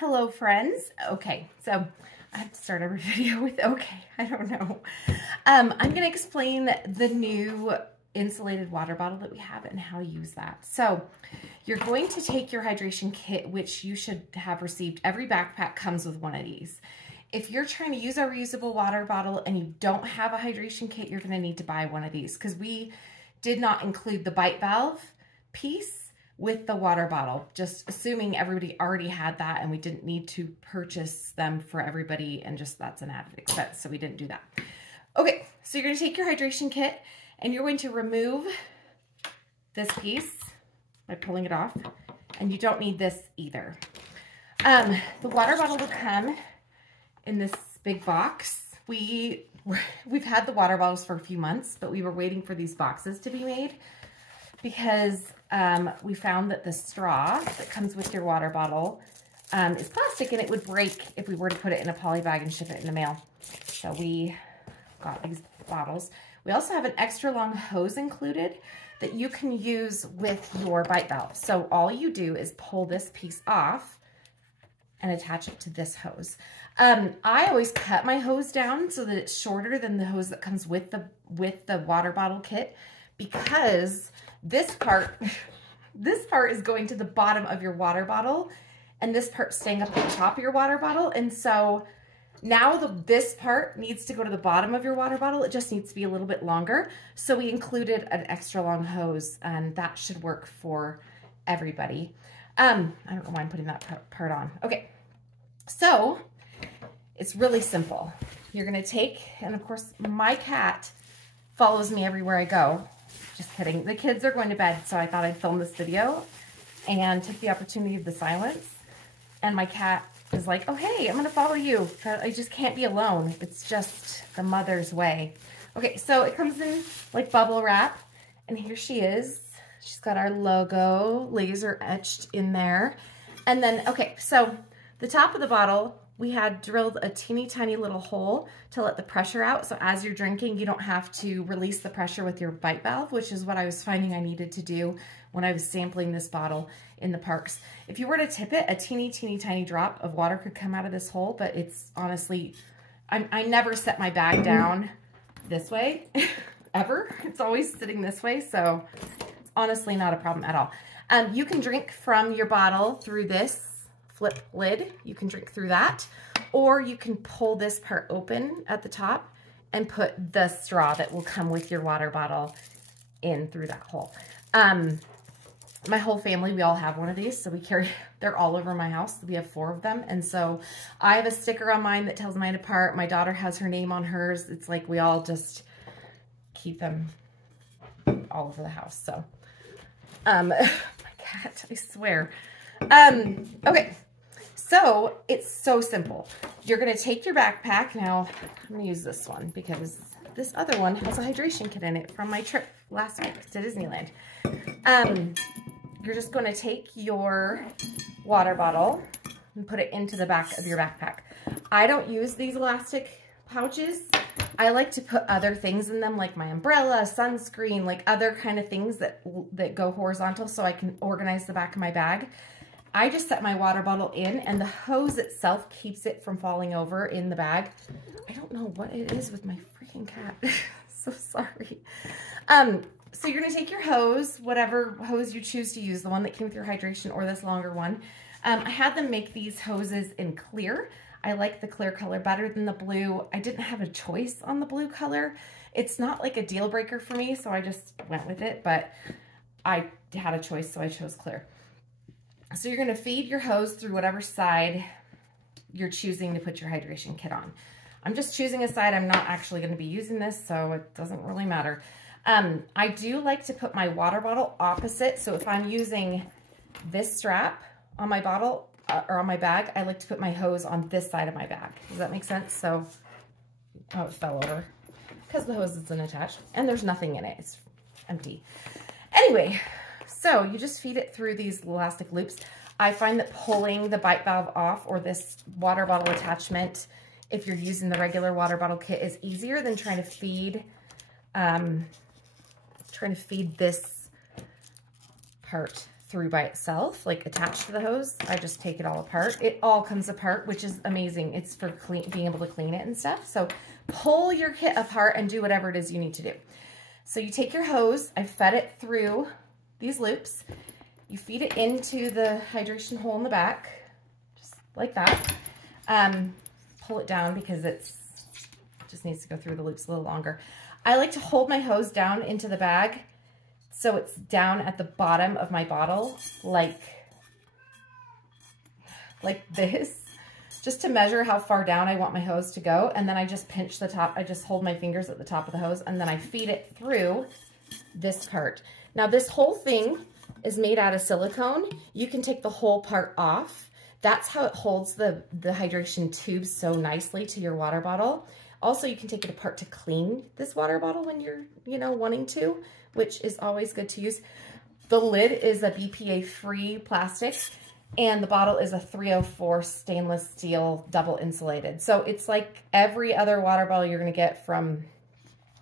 Hello friends. Okay, so I have to start every video with okay, I don't know. I'm going to explain the new insulated water bottle that we have and how to use that. So you're going to take your hydration kit, which you should have received. Every backpack comes with one of these. If you're trying to use a reusable water bottle and you don't have a hydration kit, you're going to need to buy one of these because we did not include the bite valve piece with the water bottle, just assuming everybody already had that and we didn't need to purchase them for everybody, and just that's an added expense, so we didn't do that. Okay, so you're going to take your hydration kit and you're going to remove this piece by pulling it off, and you don't need this either. The water bottle will come in this big box. We've had the water bottles for a few months, but we were waiting for these boxes to be made because we found that the straw that comes with your water bottle is plastic and it would break if we were to put it in a poly bag and ship it in the mail. So we got these bottles. We also have an extra long hose included that you can use with your bite valve. So all you do is pull this piece off and attach it to this hose. I always cut my hose down so that it's shorter than the hose that comes with the water bottle kit, because this part is going to the bottom of your water bottle and this part staying up at the top of your water bottle. And so now this part needs to go to the bottom of your water bottle. It just needs to be a little bit longer. So we included an extra long hose, and that should work for everybody. I don't know why I'm putting that part on. Okay, so it's really simple. You're gonna take, and of course my cat follows me everywhere I go. Just kidding. The kids are going to bed, so I thought I'd film this video and take the opportunity of the silence. And my cat is like, oh, hey, I'm going to follow you. I just can't be alone. It's just the mother's way. Okay, so it comes in like bubble wrap, and here she is. She's got our logo laser etched in there. And then, okay, so the top of the bottle, we had drilled a teeny tiny little hole to let the pressure out. So as you're drinking, you don't have to release the pressure with your bite valve, which is what I was finding I needed to do when I was sampling this bottle in the parks. If you were to tip it, a teeny tiny drop of water could come out of this hole, but it's honestly, I never set my bag down this way, ever. It's always sitting this way, so it's honestly not a problem at all. You can drink from your bottle through this flip lid. You can drink through that, or you can pull this part open at the top and put the straw that will come with your water bottle in through that hole. My whole family, we all have one of these, so they're all over my house. We have 4 of them, and so I have a sticker on mine that tells mine apart. My daughter has her name on hers. It's like we all just keep them all over the house. So, my cat, I swear. Okay. So it's so simple. You're going to take your backpack. Now I'm going to use this one because this other one has a hydration kit in it from my trip last week to Disneyland. You're just going to take your water bottle and put it into the back of your backpack. I don't use these elastic pouches. I like to put other things in them, like my umbrella, sunscreen, like other kind of things that go horizontal so I can organize the back of my bag. I just set my water bottle in, and the hose itself keeps it from falling over in the bag. I don't know what it is with my freaking cat. So sorry. So you're going to take your hose, whatever hose you choose to use, the one that came with your hydration or this longer one. I had them make these hoses in clear. I like the clear color better than the blue. I didn't have a choice on the blue color. It's not like a deal breaker for me, so I just went with it, but I had a choice, so I chose clear. So you're going to feed your hose through whatever side you're choosing to put your hydration kit on. I'm just choosing a side. I'm not actually going to be using this, so it doesn't really matter. I do like to put my water bottle opposite. So if I'm using this strap on my bottle or on my bag, I like to put my hose on this side of my bag. Does that make sense? So, oh, it fell over because the hose isn't attached and there's nothing in it. It's empty. Anyway, so you just feed it through these elastic loops. I find that pulling the bite valve off or this water bottle attachment, if you're using the regular water bottle kit, is easier than trying to feed this part through by itself, like attached to the hose. I just take it all apart. It all comes apart, which is amazing. It's for being able to clean it and stuff. So pull your kit apart and do whatever it is you need to do. So you take your hose, I fed it through these loops. You feed it into the hydration hole in the back, just like that. Pull it down because it just needs to go through the loops a little longer. I like to hold my hose down into the bag so it's down at the bottom of my bottle, like this, just to measure how far down I want my hose to go. And then I just pinch the top. I just hold my fingers at the top of the hose and then I feed it through this part. Now this whole thing is made out of silicone. You can take the whole part off. That's how it holds the hydration tubes so nicely to your water bottle. Also, you can take it apart to clean this water bottle when you're, wanting to, which is always good to use. The lid is a BPA-free plastic, and the bottle is a 304 stainless steel double insulated. So it's like every other water bottle you're gonna get from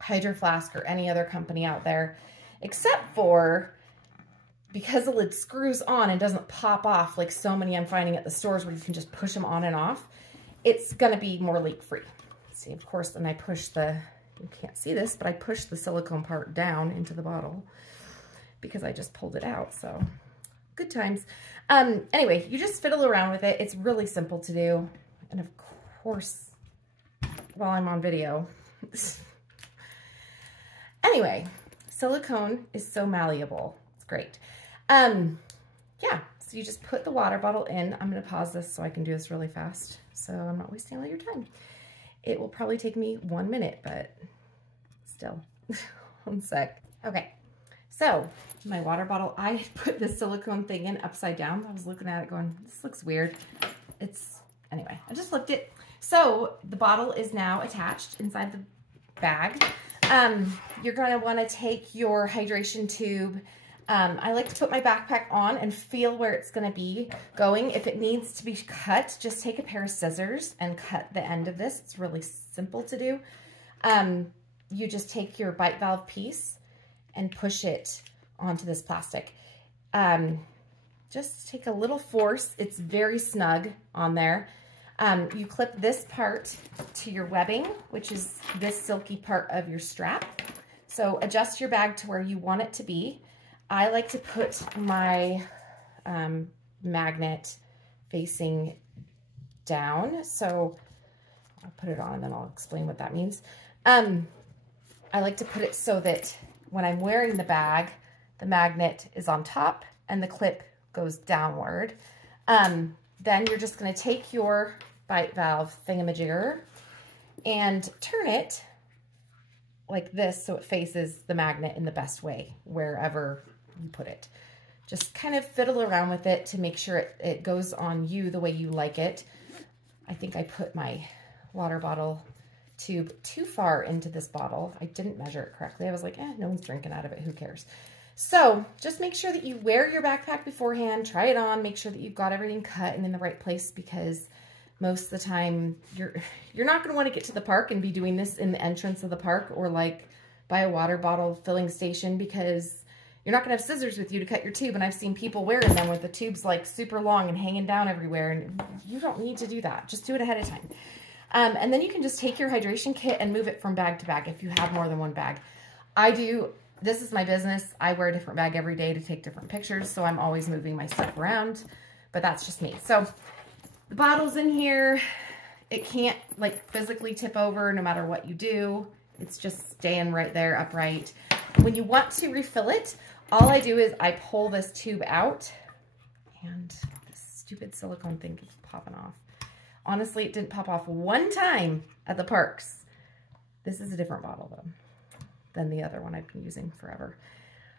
Hydro Flask or any other company out there, except for because the lid screws on and doesn't pop off like so many I'm finding at the stores where you can just push them on and off, it's gonna be more leak-free. See, of course, then I push you can't see this, but I push the silicone part down into the bottle because I just pulled it out, so good times. Anyway, you just fiddle around with it. It's really simple to do. And of course, while I'm on video. Anyway, silicone is so malleable. It's great. Yeah, so you just put the water bottle in. I'm gonna pause this so I can do this really fast, so I'm not wasting all your time. It will probably take me 1 minute, but still, 1 sec. Okay, so my water bottle, I put the silicone thing in upside down. I was looking at it going, this looks weird. Anyway, I just flipped it. So the bottle is now attached inside the bag. You're gonna wanna take your hydration tube. I like to put my backpack on and feel where it's gonna be going. If it needs to be cut, just take a pair of scissors and cut the end of this. It's really simple to do. You just take your bite valve piece and push it onto this plastic. Just take a little force. It's very snug on there. You clip this part to your webbing, which is this silky part of your strap. So adjust your bag to where you want it to be. I like to put my magnet facing down. So I'll put it on and then I'll explain what that means. I like to put it so that when I'm wearing the bag, the magnet is on top and the clip goes downward. Then you're just gonna take your bite valve thingamajigger and turn it like this so it faces the magnet in the best way, wherever you put it. Just kind of fiddle around with it to make sure it goes on you the way you like it. I think I put my water bottle tube too far into this bottle. I didn't measure it correctly. I was like, no one's drinking out of it, who cares? So just make sure that you wear your backpack beforehand, try it on, make sure that you've got everything cut and in the right place, because most of the time you're not gonna wanna get to the park and be doing this in the entrance of the park or like by a water bottle filling station, because you're not gonna have scissors with you to cut your tube. And I've seen people wearing them with the tubes like super long and hanging down everywhere, and you don't need to do that. Just do it ahead of time. And then you can just take your hydration kit and move it from bag to bag if you have more than one bag. This is my business. I wear a different bag every day to take different pictures, so I'm always moving my stuff around, but that's just me. So the bottle's in here. It can't like physically tip over no matter what you do. It's just staying right there upright. When you want to refill it, all I do is I pull this tube out, and this stupid silicone thing keeps popping off. Honestly, it didn't pop off one time at the parks. This is a different bottle though than the other one I've been using forever.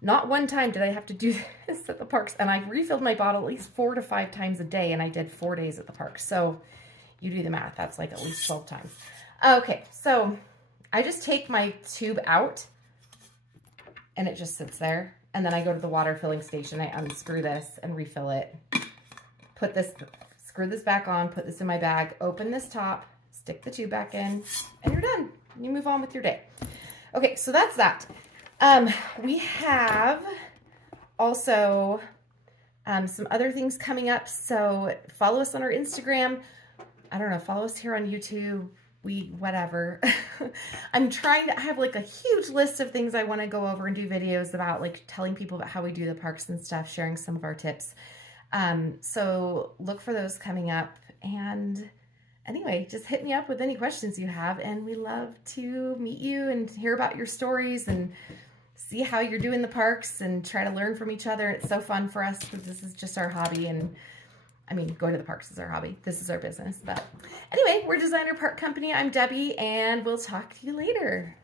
Not one time did I have to do this at the parks, and I've refilled my bottle at least 4 to 5 times a day, and I did 4 days at the park. So you do the math, that's like at least 12 times. Okay, so I just take my tube out and it just sits there. And then I go to the water filling station, I unscrew this and refill it. Screw this back on, put this in my bag, open this top, stick the tube back in, and you're done. You move on with your day. Okay, so that's that. We have also some other things coming up. So follow us on our Instagram. I don't know, follow us here on YouTube. Whatever. I have like a huge list of things I want to go over and do videos about, like telling people about how we do the parks and stuff, sharing some of our tips. So look for those coming up. And anyway, just hit me up with any questions you have, and we love to meet you and hear about your stories and see how you're doing the parks and try to learn from each other. It's so fun for us because this is just our hobby, and I mean, going to the parks is our hobby. This is our business. But anyway, we're Designer Park Company. I'm Debbie, and we'll talk to you later.